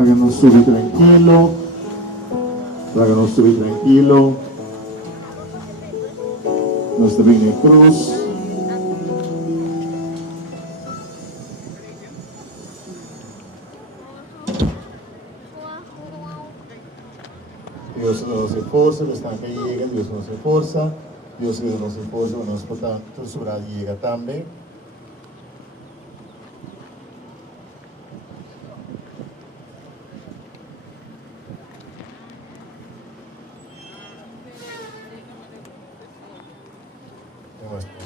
Háganos subir tranquilo, háganos subir tranquilo. Nuestra Virgen Cruz. Dios nos esforza, los tanques llegan, Dios nos esforza, Dios nos esforza, nos porta sobre la yega también.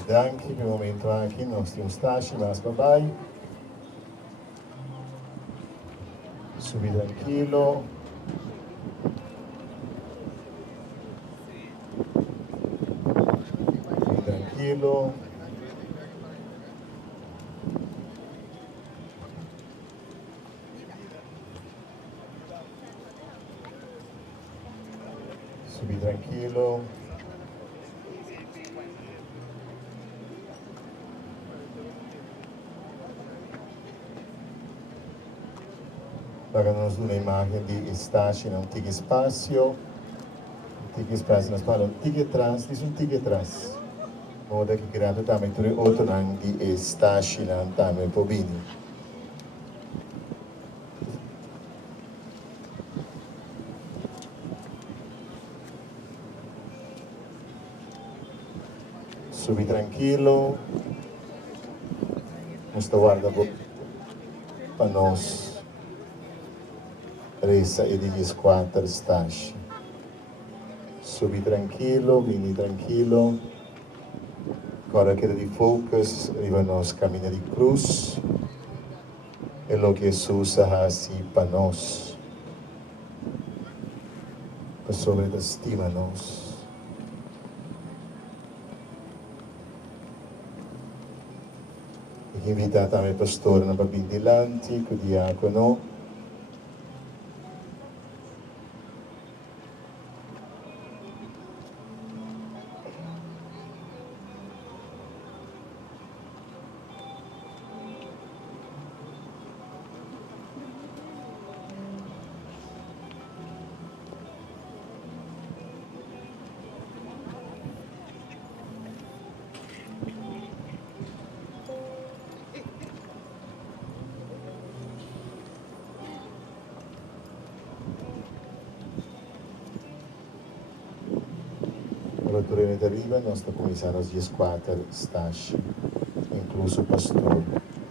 Danke per il momento anche, non stiamo Stashi, ma bye. Subi tranquillo. Subi tranquillo. Subi tranquillo. Háganos una imagen de Stashi in un tigre spazio na spalla, un tigre atrás, dice un tigre atrás. Modo che creato também tre otonan di Stashi na também pobini. Subi tranquillo. Sta guarda per nos. Resa e degli squatter Stashi. Subi tranquillo, vieni tranquillo. Ora che di focus arrivano Kaminda di Krus e lo che Jesus ha si per nos. Pasobra da stima nos. E invitata a me pastore una bambina di lanti, con diacono. Riba, il nostro commissario di squatter Stashi, incluso pastore.